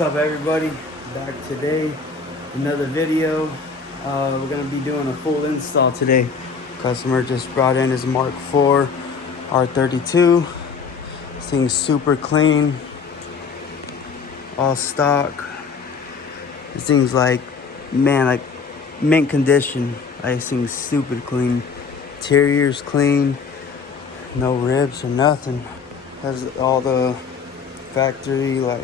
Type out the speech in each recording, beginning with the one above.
What's up, everybody? Back today, another video. We're gonna be doing a full install today. Customer just brought in his Mk4 R32. This thing's super clean, all stock. This thing's like, man, like mint condition. Like, this thing's super clean. Interior's clean, no ribs or nothing. Has all the factory like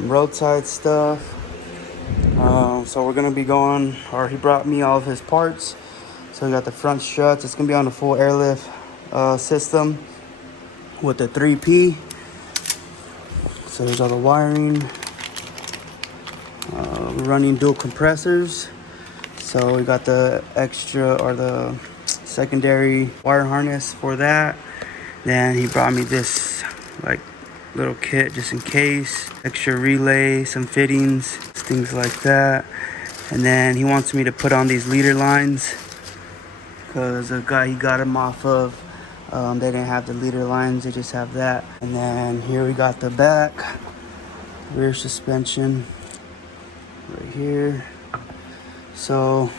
roadside stuff. So we're gonna be going, or he brought me all of his parts. So we got the front struts. It's gonna be on the full airlift system with the 3P. So there's all the wiring. We're running dual compressors. So we got the extra or the secondary wire harness for that. Then he brought me this like little kit just in case, extra relay, some fittings, things like that. And then he wants me to put on these leader lines because the guy he got them off of, they didn't have the leader lines, they just have that. And then here we got the back rear suspension right here. So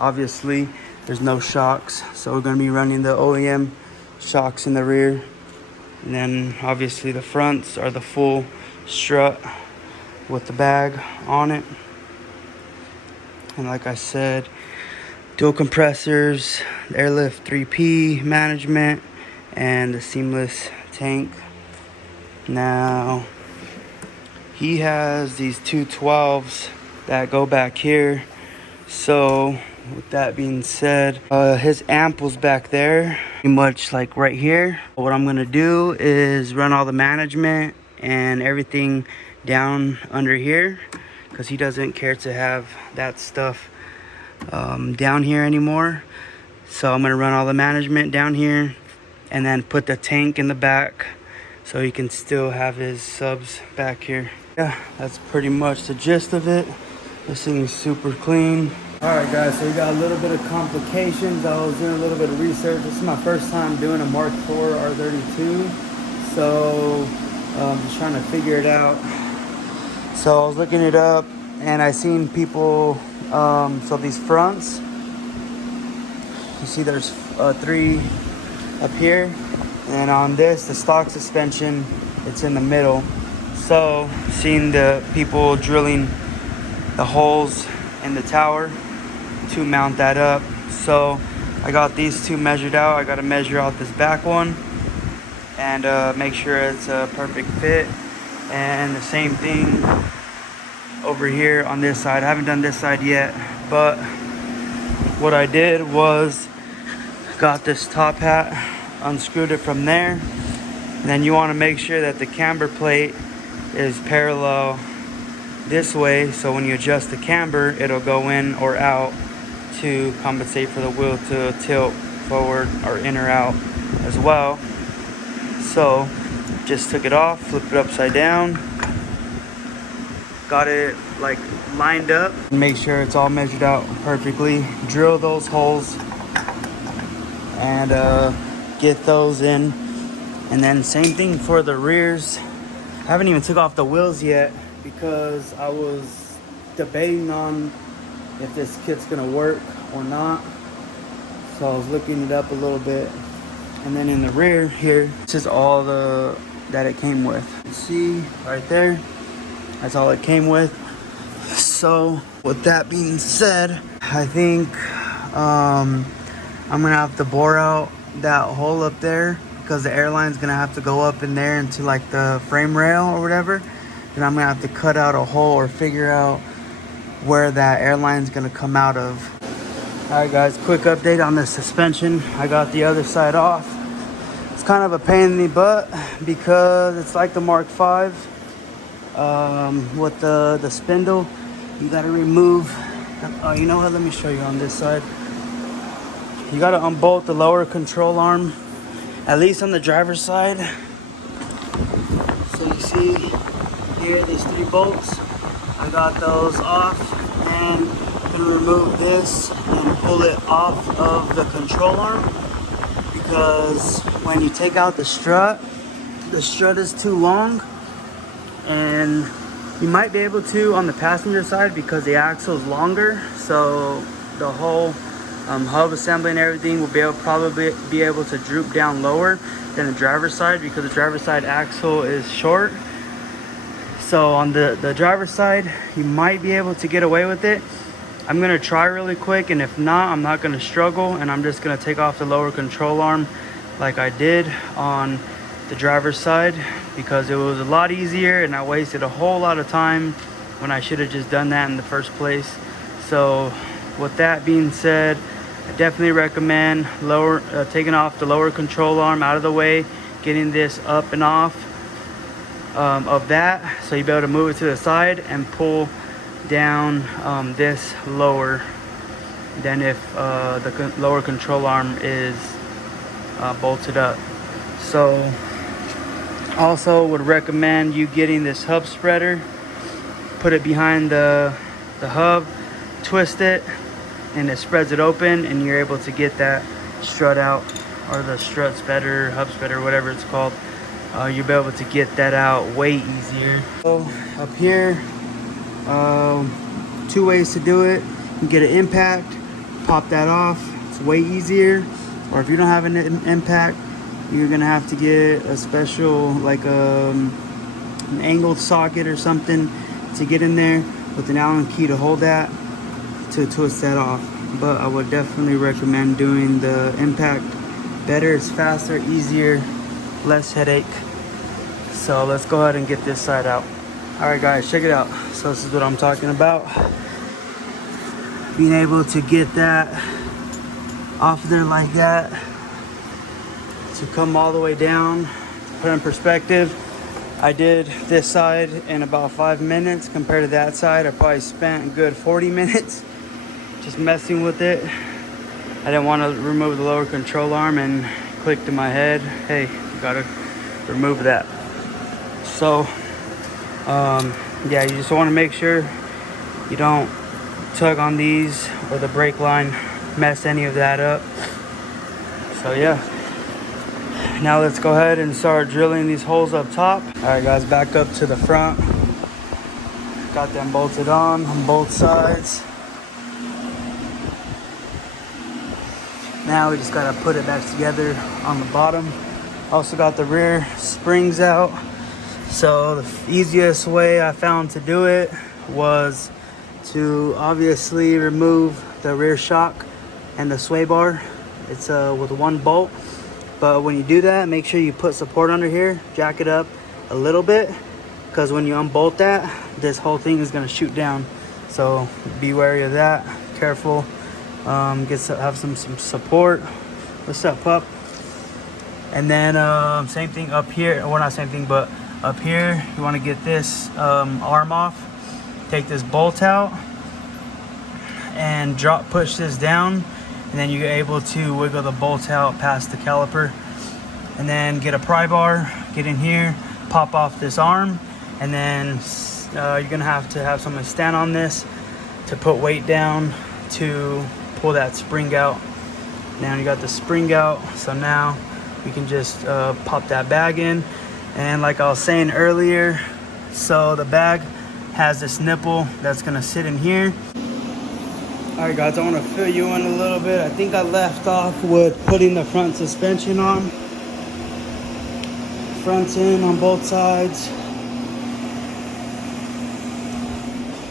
obviously there's no shocks, so we're going to be running the OEM shocks in the rear. And then obviously the fronts are the full strut with the bag on it. And like I said, dual compressors, Airlift 3P management, and the seamless tank. Now he has these 212s that go back here. So with that being said, his amp was back there, pretty much like right here. What I'm gonna do is run all the management and everything down under here, because he doesn't care to have that stuff down here anymore. So I'm gonna run all the management down here and then put the tank in the back so he can still have his subs back here. Yeah, that's pretty much the gist of it. This thing is super clean. Alright guys, so we got a little bit of complications. I was doing a little bit of research. This is my first time doing a Mk4 R32. So I'm just trying to figure it out. So I was looking it up and I seen people, so these fronts, you see there's 3 up here. And on this, the stock suspension, it's in the middle. So seeing the people drilling the holes in the tower to mount that up. So I got these 2 measured out. I got to measure out this back one and make sure it's a perfect fit. And the same thing over here on this side. I haven't done this side yet, but what I did was got this top hat, unscrewed it from there. And then you want to make sure that the camber plate is parallel this way, so when you adjust the camber, it'll go in or out to compensate for the wheel to tilt forward or in or out as well. So just took it off, flipped it upside down, got it like lined up, make sure it's all measured out perfectly, drill those holes and get those in. And then same thing for the rears. I haven't even took off the wheels yet because I was debating on if this kit's gonna work or not. So I was looking it up a little bit. And then in the rear here, this is all that it came with. You see right there, that's all it came with. So with that being said, I think I'm gonna have to bore out that hole up there, because the airline's gonna have to go up in there into like the frame rail or whatever. And I'm gonna have to cut out a hole or figure out where that airline's gonna come out of. Alright guys, quick update on the suspension. I got the other side off. It's kind of a pain in the butt because it's like the Mk5 with the spindle. You gotta remove, oh, you know what, let me show you on this side. You gotta unbolt the lower control arm, at least on the driver's side. So you see here, there's 3 bolts. I got those off, and I'm gonna remove this and pull it off of the control arm, because when you take out the strut is too long and you might be able to on the passenger side because the axle is longer, so the whole hub assembly and everything will probably be able to droop down lower than the driver's side because the driver's side axle is short. So on the driver's side, you might be able to get away with it. I'm gonna try really quick, and if not, I'm not gonna struggle, and I'm just gonna take off the lower control arm like I did on the driver's side because it was a lot easier and I wasted a whole lot of time when I should have just done that in the first place. So with that being said, I definitely recommend taking off the lower control arm out of the way, getting this up and off of that, so you'll be able to move it to the side and pull down this lower than if the lower control arm is bolted up. So also would recommend you getting this hub spreader, put it behind the hub, twist it, and it spreads it open, and you're able to get that strut out, or the strut spreader, hub spreader, whatever it's called. You'll be able to get that out way easier. So up here, 2 ways to do it. You get an impact, pop that off, it's way easier. Or if you don't have an impact, you're gonna have to get a special, like an angled socket or something to get in there with an Allen key to hold that, to twist that off. But I would definitely recommend doing the impact. Better, it's faster, easier, less headache. So let's go ahead and get this side out. All right guys, check it out. So this is what I'm talking about. Being able to get that off there like that, to come all the way down. Put in perspective, I did this side in about 5 minutes compared to that side. I probably spent a good 40 minutes just messing with it. I didn't want to remove the lower control arm, and clicked in my head, hey, you gotta remove that. So yeah, you just want to make sure you don't tug on these or the brake line mess any of that up. So yeah, now let's go ahead and start drilling these holes up top. All right guys, back up to the front. Got them bolted on both sides. Now we just gotta put it back together on the bottom. Also got the rear springs out. So the easiest way I found to do it was to obviously remove the rear shock and the sway bar. It's with 1 bolt. But when you do that, make sure you put support under here, jack it up a little bit, because when you unbolt that, this whole thing is gonna shoot down. So be wary of that, careful. Have some support. What's up, pup? And then same thing up here, well not same thing, but up here you want to get this arm off. Take this bolt out and push this down, and then you're able to wiggle the bolt out past the caliper, and then get a pry bar, get in here, pop off this arm, and then you're gonna have to have someone stand on this to put weight down to pull that spring out. Now you got the spring out, so now you can just pop that bag in. And like I was saying earlier, so the bag has this nipple that's gonna sit in here. All right guys, I wanna fill you in a little bit. I think I left off with putting the front suspension on. Front's in on both sides.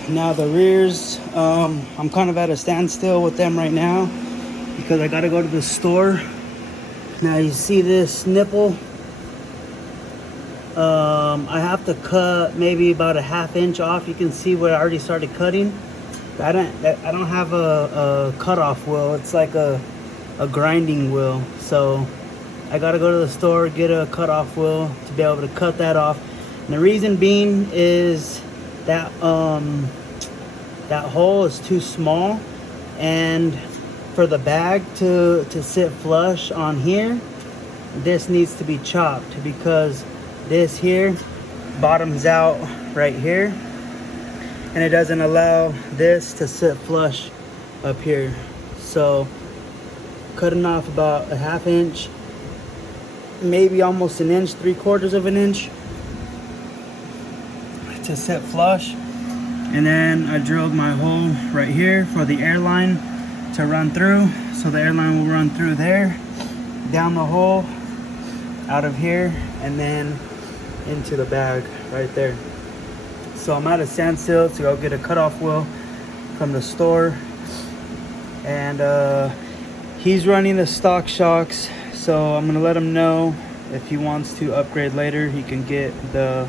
Now the rears, I'm kind of at a standstill with them right now because I gotta go to the store. Now you see this nipple? I have to cut maybe about a 1/2 inch off. You can see where I already started cutting. I don't have a cutoff wheel. It's like a grinding wheel. So I gotta go to the store, get a cutoff wheel to be able to cut that off. And the reason being is that that hole is too small, and for the bag to sit flush on here, this needs to be chopped, because this here bottoms out right here, and it doesn't allow this to sit flush up here. So cutting off about a 1/2 inch, maybe almost an inch, 3/4 of an inch, to sit flush. And then I drilled my hole right here for the airline to run through. So the airline will run through there, down the hole, out of here, and then into the bag right there. So I'm at a standstill to go get a cutoff wheel from the store. And he's running the stock shocks. So I'm gonna let him know if he wants to upgrade later, he can get the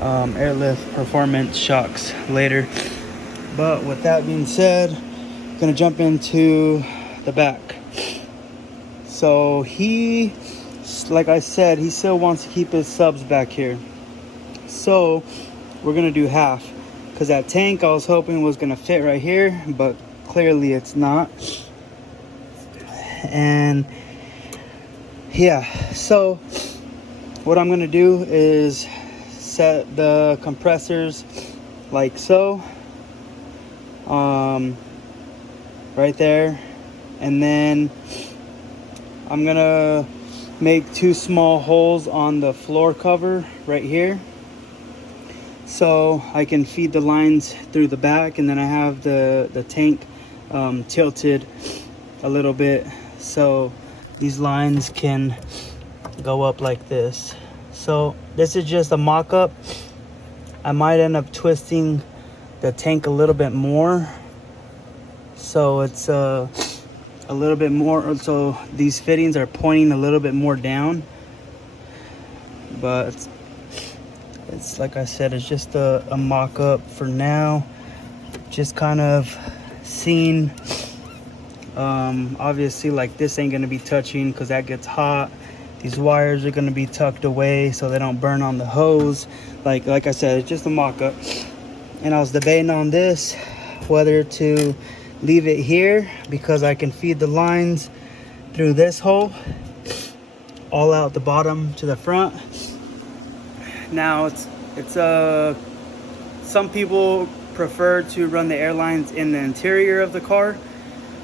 Airlift performance shocks later. But with that being said, I'm gonna jump into the back. So he, like I said, he still wants to keep his subs back here. So we're gonna do half, because that tank I was hoping was gonna fit right here, but clearly it's not. And yeah, so what I'm gonna do is set the compressors like so, right there, and then I'm gonna make 2 small holes on the floor cover right here, so I can feed the lines through the back, and then I have the tank tilted a little bit so these lines can go up like this. So this is just a mock-up. I might end up twisting the tank a little bit more, so it's a little bit more, so these fittings are pointing a little bit more down. But it's like I said, it's just a mock-up for now. Just kind of seeing, obviously, like, this ain't gonna be touching because that gets hot. These wires are gonna be tucked away so they don't burn on the hose. Like I said, it's just a mock-up. And I was debating on this, whether to leave it here because I can feed the lines through this hole, all out the bottom to the front. Now it's some people prefer to run the airlines in the interior of the car.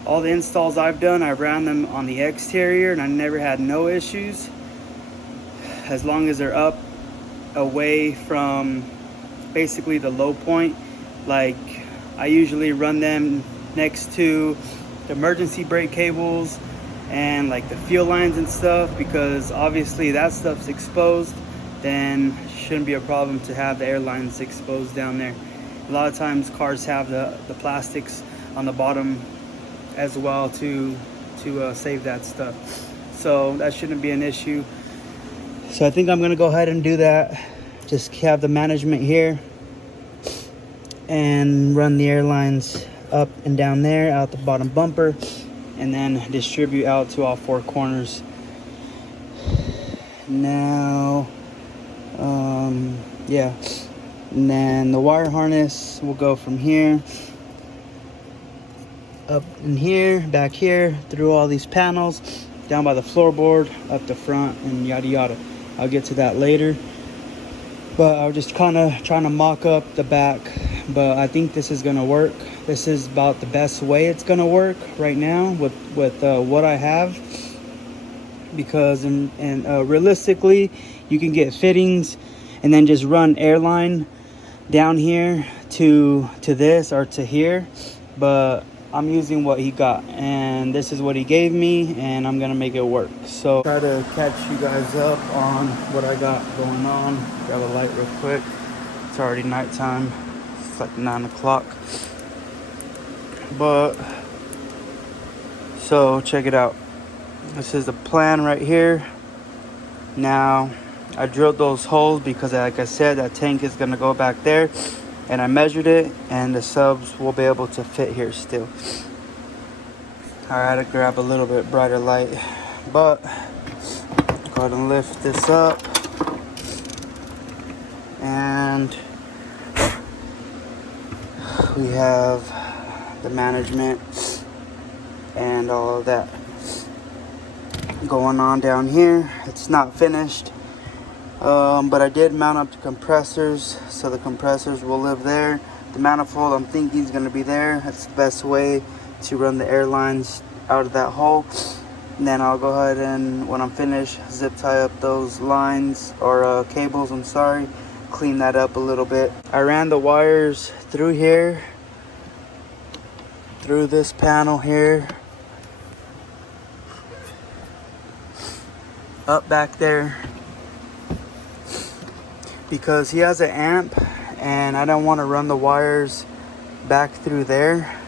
All the installs I've done, I ran them on the exterior and I never had no issues, as long as they're up away from basically the low point. Like, I usually run them next to the emergency brake cables and like the fuel lines and stuff, because obviously that stuff's exposed. Then shouldn't be a problem to have the airlines exposed down there. A lot of times cars have the plastics on the bottom as well to save that stuff, so that shouldn't be an issue. So I think I'm gonna go ahead and do that. Just have the management here and run the airlines up and down there, out the bottom bumper, and then distribute out to all 4 corners. Now yeah, and then the wire harness will go from here up in here, back here, through all these panels, down by the floorboard, up the front, and yada yada. I'll get to that later, but I was just kind of trying to mock up the back. But I think this is gonna work. This is about the best way it's gonna work right now with what I have, because realistically you can get fittings and then just run airline down here to this or to here, but I'm using what he got, and this is what he gave me, and I'm gonna make it work. So try to catch you guys up on what I got going on. Grab a light real quick. It's already nighttime. It's like 9 o'clock. But so check it out. This is the plan right here. Now I drilled those holes because, like I said, that tank is gonna go back there, and I measured it, and the subs will be able to fit here still. I had to grab a little bit brighter light, but go ahead and lift this up, and we have the management and all of that going on down here. It's not finished, but I did mount up the compressors, so the compressors will live there. The manifold, I'm thinking, is going to be there. That's the best way to run the airlines out of that hole. And then I'll go ahead and, when I'm finished, zip tie up those lines or cables, I'm sorry, clean that up a little bit. I ran the wires through here, through this panel here, up back there, because he has an amp and I don't want to run the wires back through there.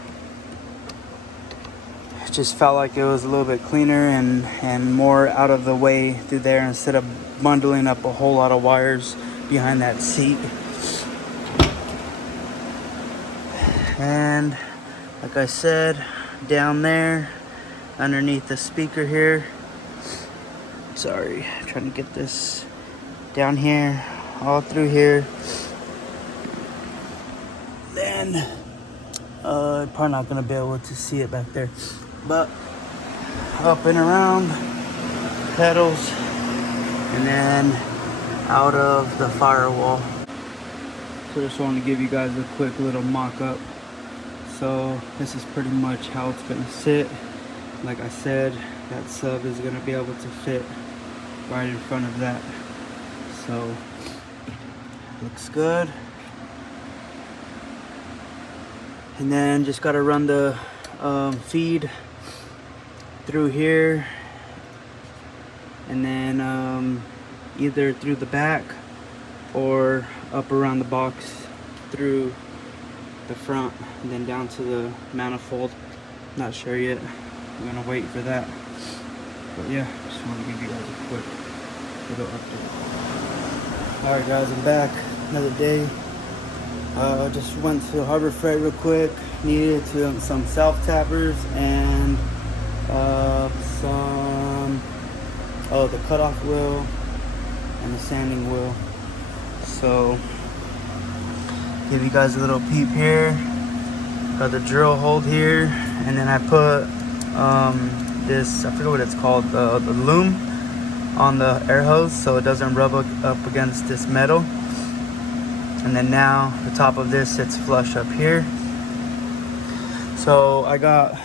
It just felt like it was a little bit cleaner and more out of the way through there, instead of bundling up a whole lot of wires behind that seat. And like I said, down there underneath the speaker here, sorry, I'm trying to get this down here, all through here. Then probably not gonna be able to see it back there, but up and around pedals, and then out of the firewall. So just wanted to give you guys a quick little mock-up. So this is pretty much how it's gonna sit. Like I said, that sub is gonna be able to fit right in front of that. So looks good. And then just gotta run the feed through here, and then either through the back or up around the box through the front, and then down to the manifold. Not sure yet. I'm gonna wait for that. But yeah, just want to give you guys a quick little update. Alright guys, I'm back. Another day. Just went to Harbor Freight real quick. Needed some self tappers and the cutoff wheel and the sanding wheel. So give you guys a little peep here. Got the drill hold here, and then I put this, I forget what it's called, the loom on the air hose so it doesn't rub up against this metal. And then now the top of this sits flush up here. So I got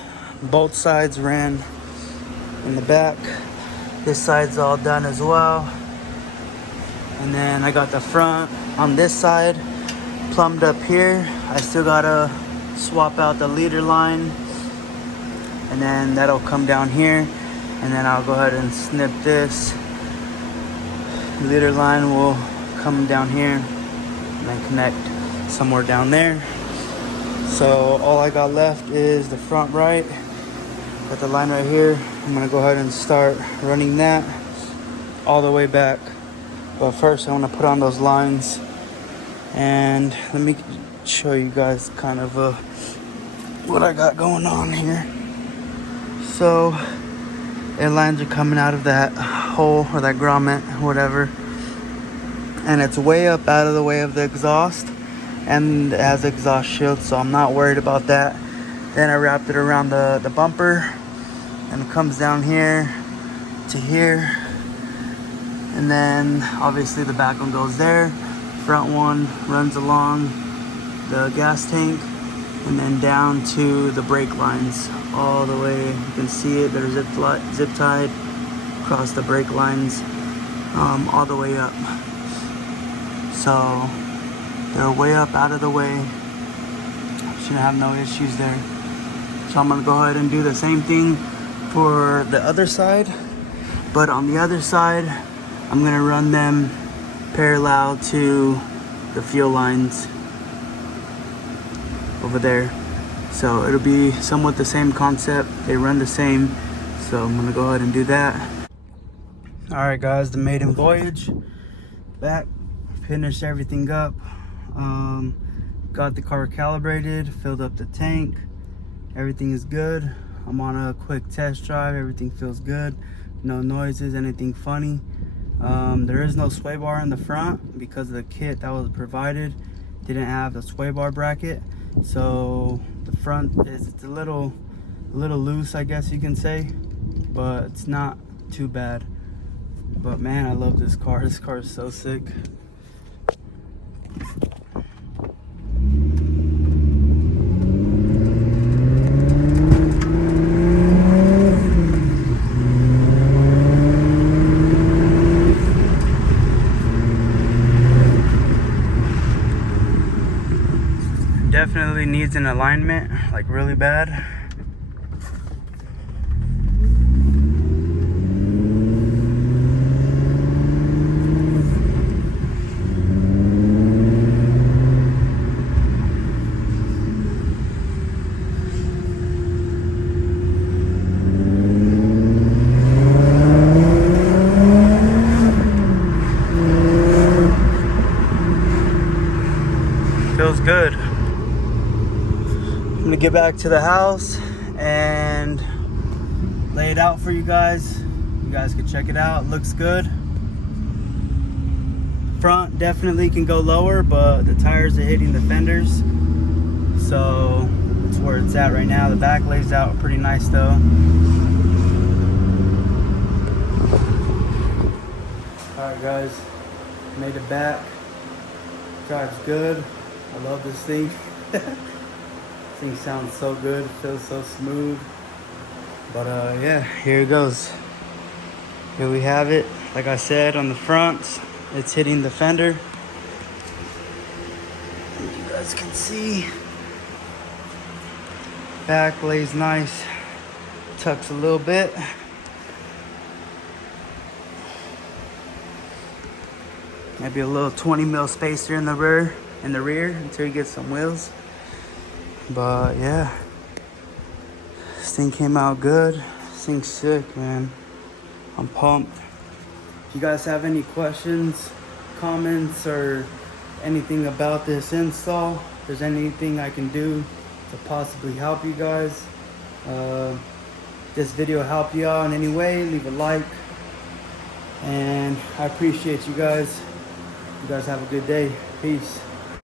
both sides ran in the back. This side's all done as well. And then I got the front on this side plumbed up here. I still gotta swap out the leader line, and then that'll come down here, and then I'll go ahead and snip this. Leader line will come down here and then connect somewhere down there. So all I got left is the front right. Got the line right here. I'm gonna go ahead and start running that all the way back. But first I want to put on those lines, and let me show you guys kind of what I got going on here. So airlines are coming out of that hole, or that grommet, whatever, and it's way up out of the way of the exhaust, and it has exhaust shield, so I'm not worried about that. Then I wrapped it around the bumper, and it comes down here to here, and then obviously the back one goes there. Front one runs along the gas tank and then down to the brake lines all the way. You can see it, they're zip tied across the brake lines all the way up. So they're way up out of the way. Shouldn't have no issues there. So I'm gonna go ahead and do the same thing for the other side, but on the other side I'm gonna run them parallel to the fuel lines over there. So it'll be somewhat the same concept. They run the same. So I'm gonna go ahead and do that. All right guys, the maiden voyage back, finished everything up. Got the car calibrated, filled up the tank. Everything is good. I'm on a quick test drive. Everything feels good. No noises, anything funny. There is no sway bar in the front because the kit that was provided didn't have the sway bar bracket. So the front is a little loose, I guess you can say, but it's not too bad. But man, I love this car. This car is so sick. Definitely needs an alignment, like really bad. Feels good. I'm gonna get back to the house and lay it out for you guys. You guys can check it out. Looks good. Front definitely can go lower, but the tires are hitting the fenders, so that's where it's at right now. The back lays out pretty nice though. Alright guys, made it back. Drives good. I love this thing. This thing sounds so good, feels so smooth. But yeah, here it goes. Here we have it. Like I said, on the front, it's hitting the fender. You guys can see. Back lays nice. Tucks a little bit. Maybe a little 20 mil spacer in the rear until you get some wheels. But yeah, this thing came out good. This thing's sick, man. I'm pumped. If you guys have any questions, comments, or anything about this install, if there's anything I can do to possibly help you guys, this video help you out in any way, leave a like. And I appreciate you guys. You guys have a good day. Peace.